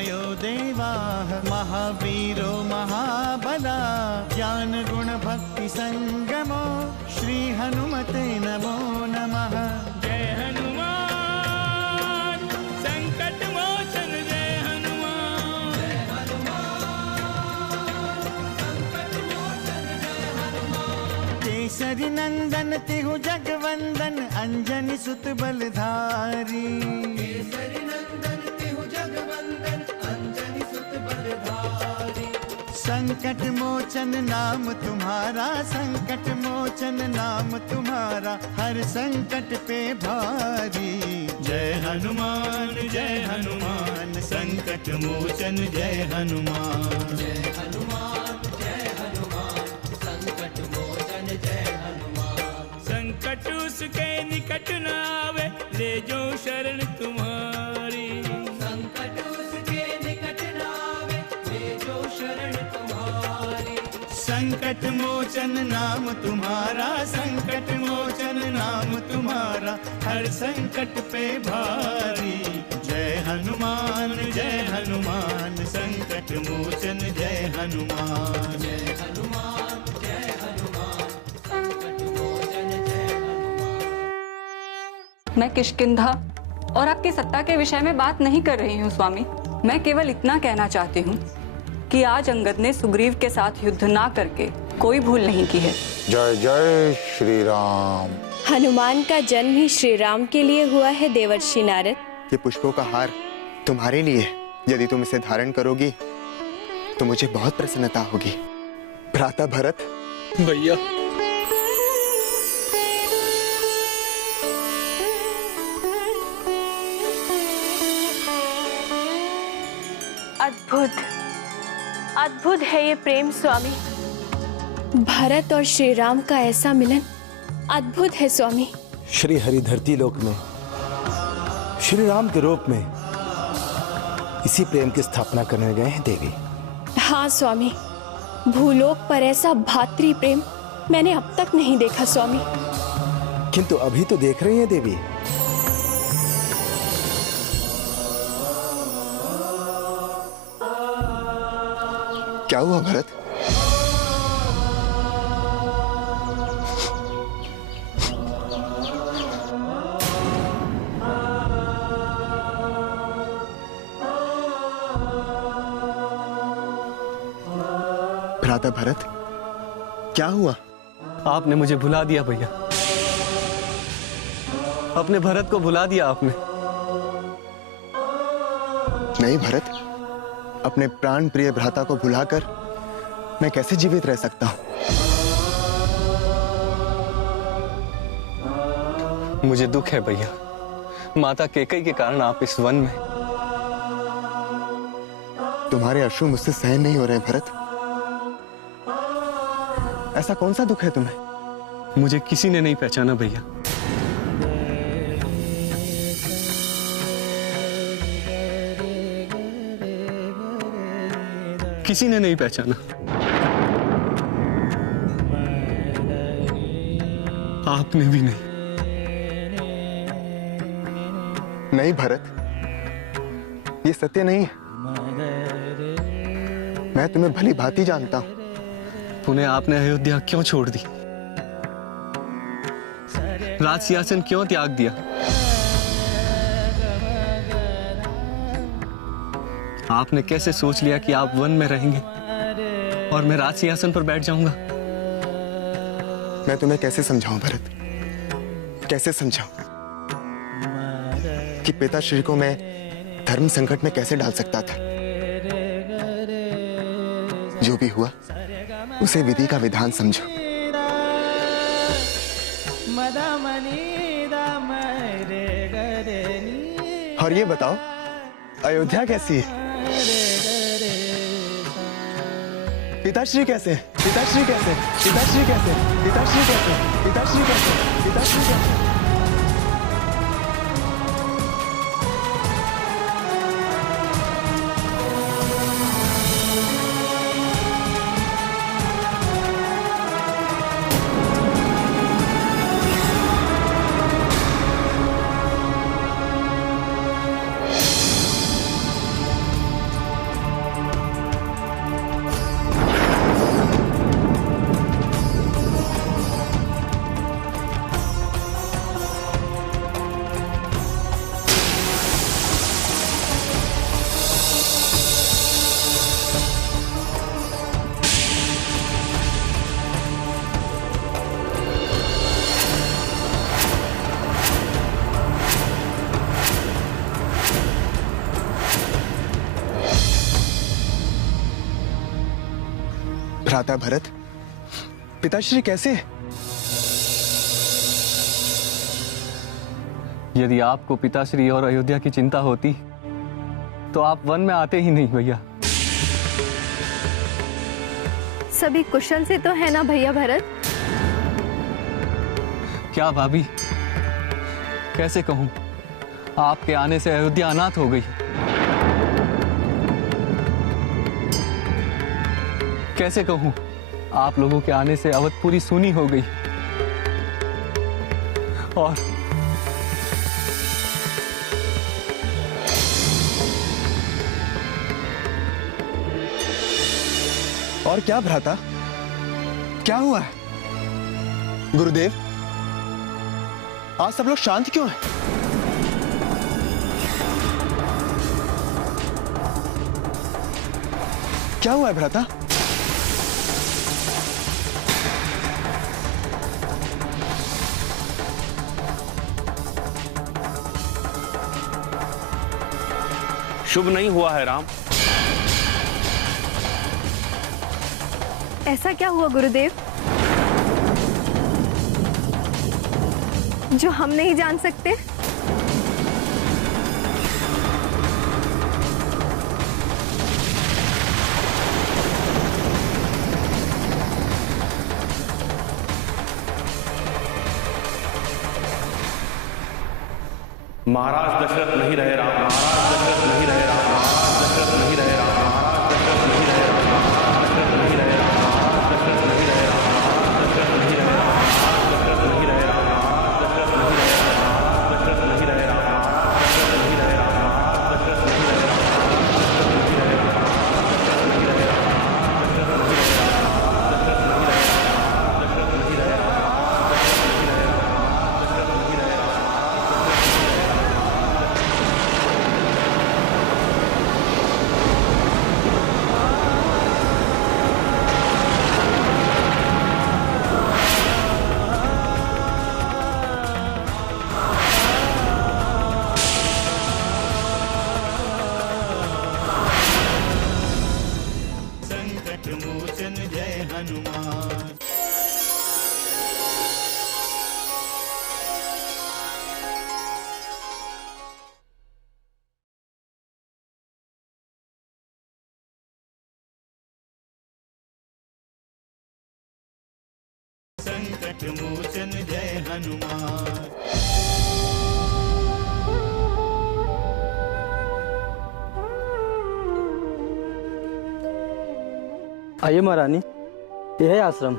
वायो देवाः महावीरो महाबला ज्ञान गुण भक्ति संगमो श्री हनुमते नमो नमः। जय हनुमान संकट मोचन जय हनुमान। जय हनुमान संकट मोचन जय हनुमान। केसरी नंदन तिहु जगवंदन अंजनी सुत बलधारी। केसरी नंदन तिहु जगवंदन अंजनी सुत बलधारी। संकट मोचन नाम तुम्हारा संकट मोचन नाम तुम्हारा हर संकट पे भारी। जय हनुमान संकट मोचन जय हनुमान। जय हनुमान संकट मोचन जय हनुमान। संकट उसके निकट न आवे ले जो शरण तुम्हारी। संकट उसके निकट न आवे ले जो शरण तुम्हारी। संकट मोचन नाम तुम्हारा संकट मोचन नाम तुम्हारा हर संकट पे भारी। जय हनुमान संकट मोचन जय हनुमान। जय हनुमान संकट मोचन जय हनुमान। मैं किष्किंधा और आपकी सत्ता के विषय में बात नहीं कर रही हूँ स्वामी। मैं केवल इतना कहना चाहती हूँ कि आज अंगद ने सुग्रीव के साथ युद्ध ना करके कोई भूल नहीं की है। जय जय श्री राम। हनुमान का जन्म ही श्री राम के लिए हुआ है देवर्षि नारद। ये पुष्पों का हार तुम्हारे लिए, यदि तुम इसे धारण करोगी तो मुझे बहुत प्रसन्नता होगी। भ्राता भरत। भैया अद्भुत अद्भुत है ये प्रेम स्वामी। भरत और श्री राम का ऐसा मिलन अद्भुत है स्वामी। श्री हरि धरती लोक में श्री राम के रूप में इसी प्रेम की स्थापना करने गए हैं देवी। हाँ स्वामी, भूलोक पर ऐसा भातृ प्रेम मैंने अब तक नहीं देखा स्वामी। किंतु अभी तो देख रही हैं देवी। क्या हुआ भरत? भ्राता भरत, क्या हुआ? आपने मुझे भुला दिया भैया। अपने भरत को भुला दिया आपने। नहीं भरत, अपने प्राण प्रिय भ्राता को भुलाकर मैं कैसे जीवित रह सकता हूं? मुझे दुख है भैया, माता कैकेयी के कारण आप इस वन में। तुम्हारे अश्रु मुझसे सहन नहीं हो रहे भरत। ऐसा कौन सा दुख है तुम्हें? मुझे किसी ने नहीं पहचाना भैया। किसी ने नहीं पहचाना। आपने भी नहीं। नहीं भरत, ये सत्य नहीं है। मैं तुम्हें भली भांति जानता हूं। पुनः आपने अयोध्या क्यों छोड़ दी? राज सिंहासन क्यों त्याग दिया? आपने कैसे सोच लिया कि आप वन में रहेंगे और मैं राज सिंहासन पर बैठ जाऊंगा? मैं तुम्हें कैसे समझाऊं भरत, कैसे समझाऊं कि पिताश्री को मैं धर्म संकट में कैसे डाल सकता था। जो भी हुआ उसे विधि का विधान समझो। और ये बताओ, अयोध्या कैसी है? पिताश्री कैसे? पिताश्री कैसे? पिताश्री कैसे? पिताश्री कैसे? पिताश्री कैसे? पिताश्री कैसे? भ्राता भरत, पिताश्री कैसे? यदि आपको पिताश्री और अयोध्या की चिंता होती तो आप वन में आते ही नहीं भैया। सभी कुशल से तो है ना भैया भरत? क्या भाभी, कैसे कहूं, आपके आने से अयोध्या अनाथ हो गई। कैसे कहूं, आप लोगों के आने से अवधपुरी सूनी हो गई। और क्या भ्राता, क्या हुआ है? गुरुदेव, आज सब लोग शांत क्यों हैं? क्या हुआ है भ्राता? शुभ नहीं हुआ है राम। ऐसा क्या हुआ गुरुदेव जो हम नहीं जान सकते? महाराज दशरथ नहीं रहे राम, महाराज दशरथ नहीं रहे राम, महाराज दशरथ नहीं रहे राम, महाराज दशरथ नहीं रहे राम, महाराज दशरथ नहीं रहे राम, महाराज दशरथ नहीं रहे राम, महाराज दशरथ नहीं रहे राम, महाराज दशरथ नहीं रहे राम, महाराज दशरथ नहीं रहे राम, महाराज दशरथ नहीं रहे राम, महाराज दशरथ नहीं रहे राम, महाराज दशरथ नहीं रहे राम, संकट मोचन जय हनुमान। संकट मोचन जय हनुमान। आइए महारानी, यह है आश्रम।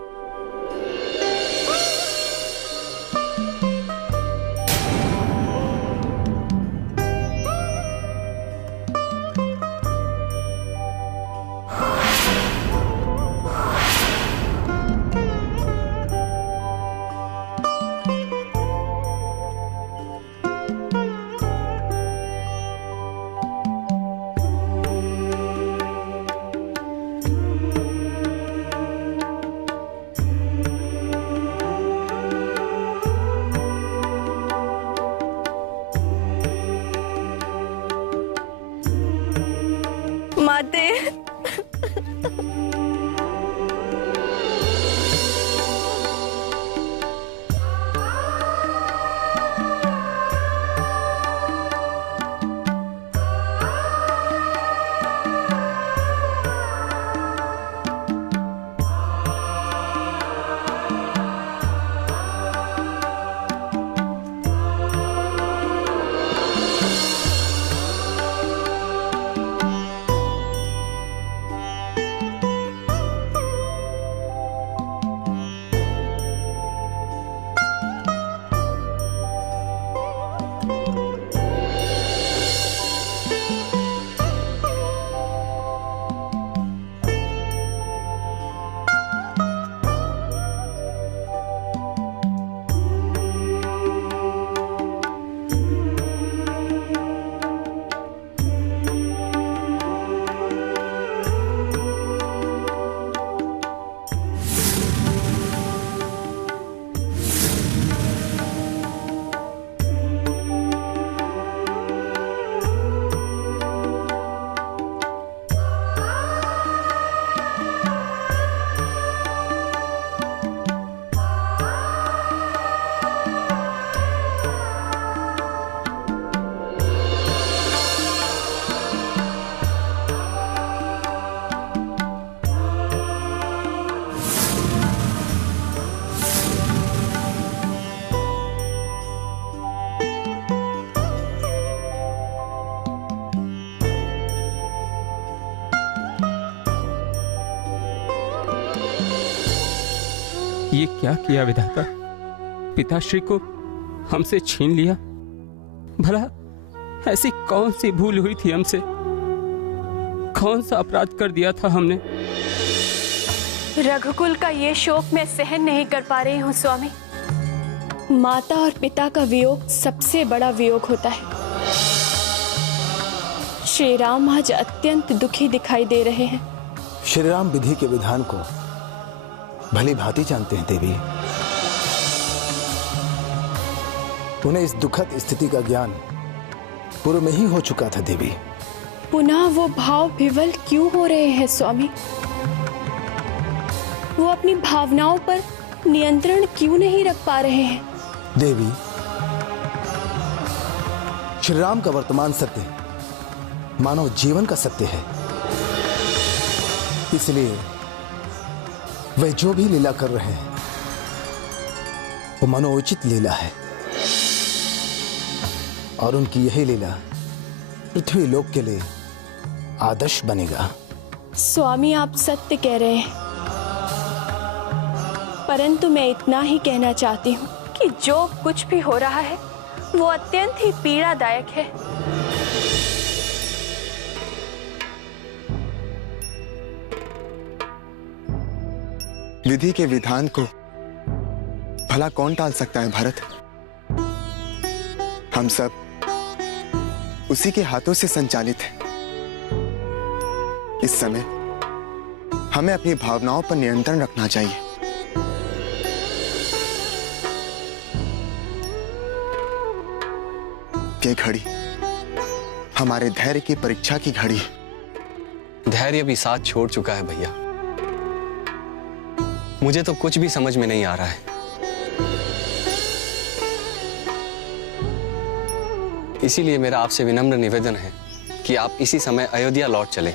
ये क्या किया विधाता? पिताश्री को हमसे छीन लिया। भला ऐसी कौन सी भूल हुई थी हमसे? कौन सा अपराध कर दिया था हमने? रघुकुल का ये शोक मैं सहन नहीं कर पा रही हूँ स्वामी। माता और पिता का वियोग सबसे बड़ा वियोग होता है। श्री राम आज अत्यंत दुखी दिखाई दे रहे हैं। श्री राम विधि के विधान को भली भांति जानते हैं देवी। उन्हें इस दुखद स्थिति का ज्ञान पूर्व में ही हो चुका था देवी। पुनः वो भाव विवल क्यों हो रहे हैं स्वामी? वो अपनी भावनाओं पर नियंत्रण क्यों नहीं रख पा रहे हैं? देवी, श्री राम का वर्तमान सत्य मानव जीवन का सत्य है। इसलिए वे जो भी लीला कर रहे हैं वो मनोचित लीला है, और उनकी यही लीला पृथ्वी लोक के लिए आदर्श बनेगा। स्वामी, आप सत्य कह रहे हैं, परंतु मैं इतना ही कहना चाहती हूँ कि जो कुछ भी हो रहा है वो अत्यंत ही पीड़ादायक है। विधि के विधान को भला कौन टाल सकता है भरत? हम सब उसी के हाथों से संचालित हैं। इस समय हमें अपनी भावनाओं पर नियंत्रण रखना चाहिए। ये घड़ी हमारे धैर्य की परीक्षा की घड़ी है। धैर्य भी साथ छोड़ चुका है भैया। मुझे तो कुछ भी समझ में नहीं आ रहा है। इसीलिए मेरा आपसे विनम्र निवेदन है कि आप इसी समय अयोध्या लौट चलें।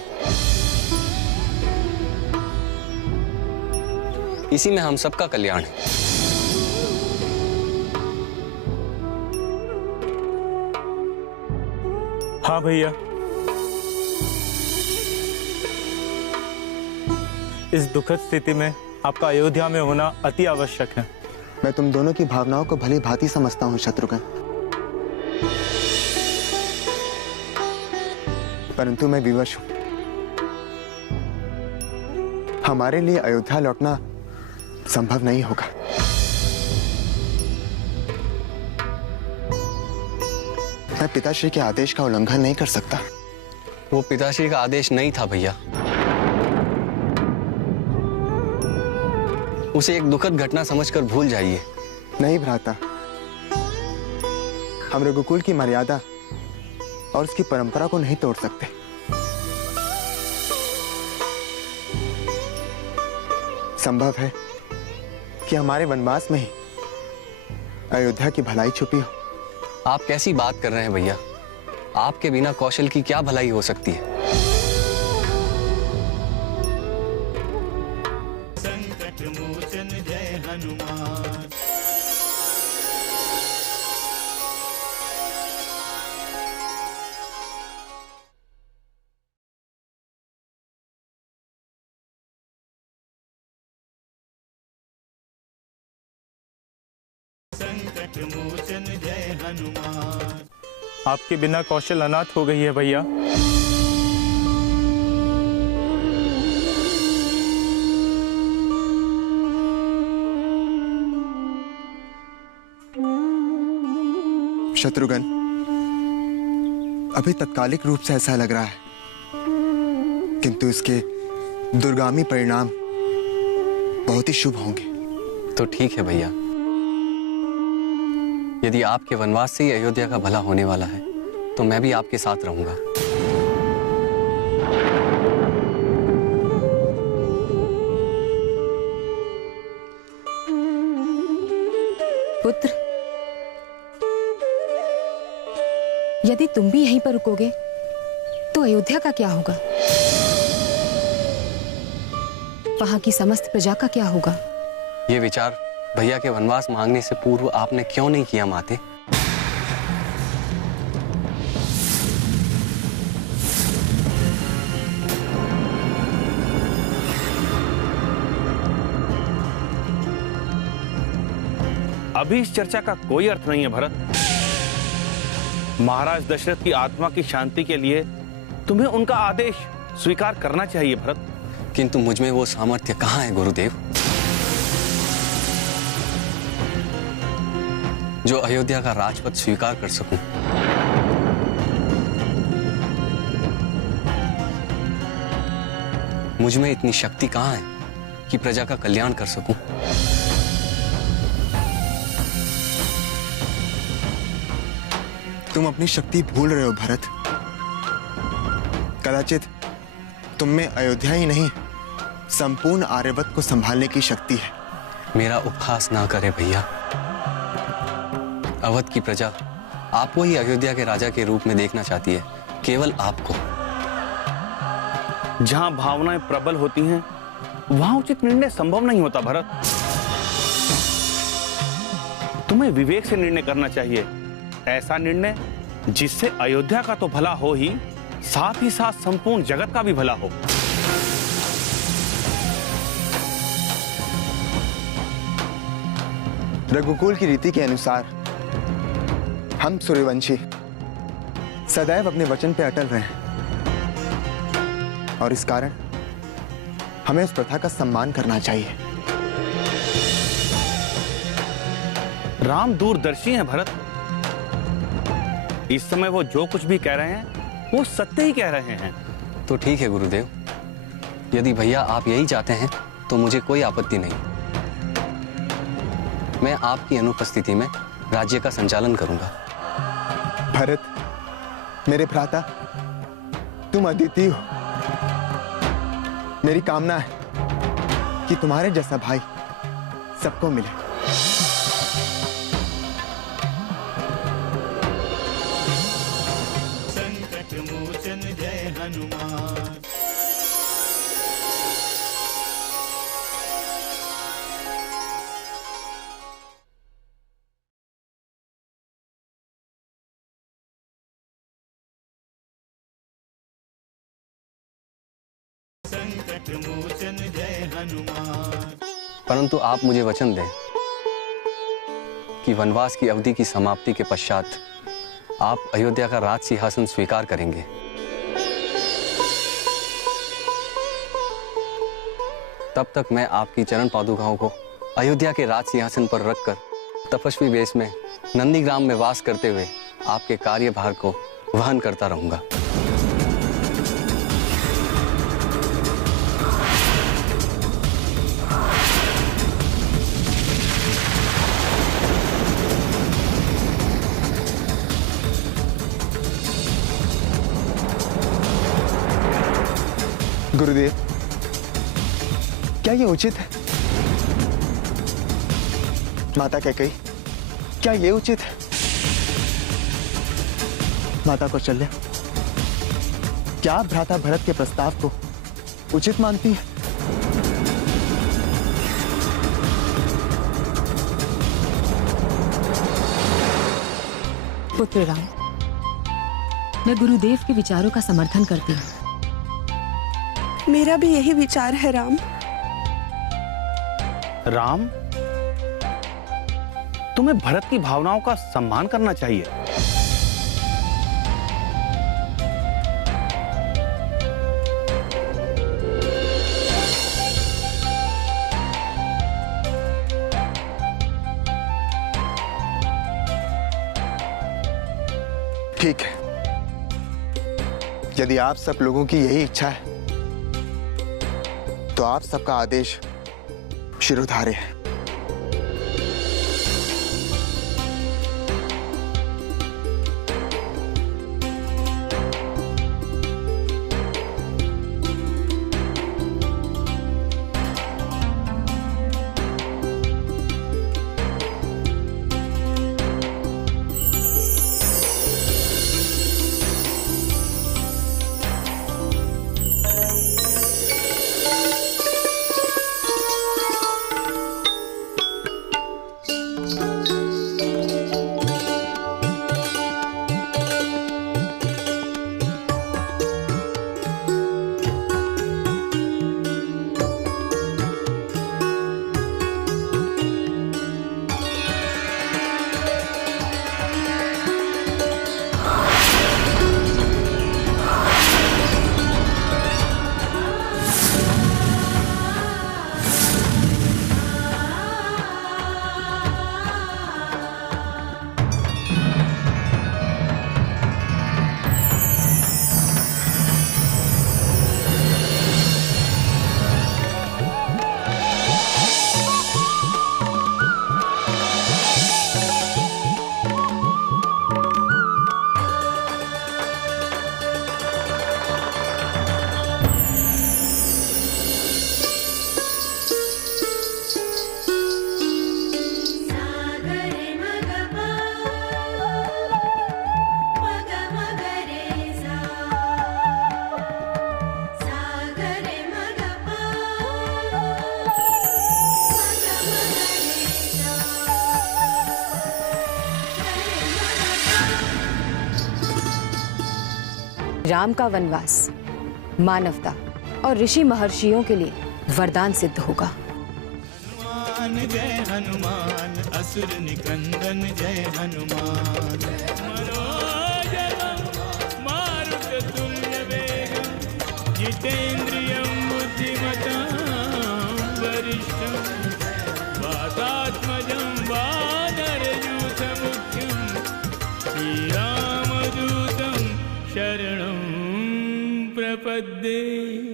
इसी में हम सबका कल्याण है। हाँ भैया, इस दुखद स्थिति में आपका अयोध्या में होना अति आवश्यक है। मैं तुम दोनों की भावनाओं को भली भांति समझता हूं शत्रुघ्न, परंतु मैं विवश हूं। हमारे लिए अयोध्या लौटना संभव नहीं होगा। मैं पिताश्री के आदेश का उल्लंघन नहीं कर सकता। वो पिताश्री का आदेश नहीं था भैया। उसे एक दुखद घटना समझकर भूल जाइए। नहीं भ्राता, हम रघुकुल की मर्यादा और उसकी परंपरा को नहीं तोड़ सकते। संभव है कि हमारे वनवास में ही अयोध्या की भलाई छुपी हो। आप कैसी बात कर रहे हैं भैया? आपके बिना कौशल की क्या भलाई हो सकती है? संकट मोचन जय हनुमान। संकट मोचन जय हनुमान। आपके बिना कौशल अनाथ हो गई है भैया। शत्रुघ्न, अभी तत्कालिक रूप से ऐसा लग रहा है, किंतु इसके दुर्गामी परिणाम बहुत ही शुभ होंगे। तो ठीक है भैया, यदि आपके वनवास से ही अयोध्या का भला होने वाला है तो मैं भी आपके साथ रहूंगा। पुत्र, यदि तुम भी यहीं पर रुकोगे तो अयोध्या का क्या होगा? वहां की समस्त प्रजा का क्या होगा? ये विचार भैया के वनवास मांगने से पूर्व आपने क्यों नहीं किया माते? अभी इस चर्चा का कोई अर्थ नहीं है भरत। महाराज दशरथ की आत्मा की शांति के लिए तुम्हें उनका आदेश स्वीकार करना चाहिए भरत। किंतु मुझ में वो सामर्थ्य कहाँ है गुरुदेव, जो अयोध्या का राजपद स्वीकार कर सकूं। मुझ में इतनी शक्ति कहाँ है कि प्रजा का कल्याण कर सकूं। तुम अपनी शक्ति भूल रहे हो भरत। कदाचित तुम में अयोध्या ही नहीं, संपूर्ण आर्यवत को संभालने की शक्ति है। मेरा उपहास ना करे भैया। अवध की प्रजा आपको ही अयोध्या के राजा के रूप में देखना चाहती है, केवल आपको। जहां भावनाएं प्रबल होती हैं, वहां उचित निर्णय संभव नहीं होता भरत। तुम्हें विवेक से निर्णय करना चाहिए, ऐसा निर्णय जिससे अयोध्या का तो भला हो ही, साथ ही साथ संपूर्ण जगत का भी भला हो। रघुकुल की रीति के अनुसार हम सूर्यवंशी सदैव अपने वचन पे अटल रहे हैं, और इस कारण हमें उस प्रथा का सम्मान करना चाहिए। राम दूरदर्शी हैं भरत। इस समय वो जो कुछ भी कह रहे हैं वो सत्य ही कह रहे हैं। तो ठीक है गुरुदेव, यदि भैया आप यही चाहते हैं तो मुझे कोई आपत्ति नहीं। मैं आपकी अनुपस्थिति में राज्य का संचालन करूंगा। भरत, मेरे भ्राता, तुम अद्वितीय हो। मेरी कामना है कि तुम्हारे जैसा भाई सबको मिले। संकट मोचन जय हनुमान। संकट मोचन जय हनुमान। परंतु आप मुझे वचन दें कि वनवास की अवधि की समाप्ति के पश्चात आप अयोध्या का राज सिंहासन स्वीकार करेंगे। तब तक मैं आपकी चरण पादुकाओं को अयोध्या के राज सिंहासन पर रखकर तपस्वी वेश में नंदीग्राम में वास करते हुए आपके कार्यभार को वहन करता रहूंगा। गुरुदेव, क्या ये उचित है? माता कैकेयी, क्या ये उचित है? माता कौशल्या, क्या आप भ्राता भरत के प्रस्ताव को उचित मानती है? पुत्र राम, मैं गुरुदेव के विचारों का समर्थन करती हूँ। मेरा भी यही विचार है राम। राम, तुम्हें भरत की भावनाओं का सम्मान करना चाहिए। ठीक है, यदि आप सब लोगों की यही इच्छा है तो आप सबका आदेश शिरोधार्य है। राम का वनवास मानवता और ऋषि महर्षियों के लिए वरदान सिद्ध होगा। हनुमान जय हनुमान, असुर निकंदन जय हनुमान। मनोजवं मारुततुल्यवेगं, जितेन्द्रियं बुद्धिमतां वरिष्ठं, वातात्मजं वानरयूथमुख्यं, श्रीरामदूतं शरणं प्रपद्ये।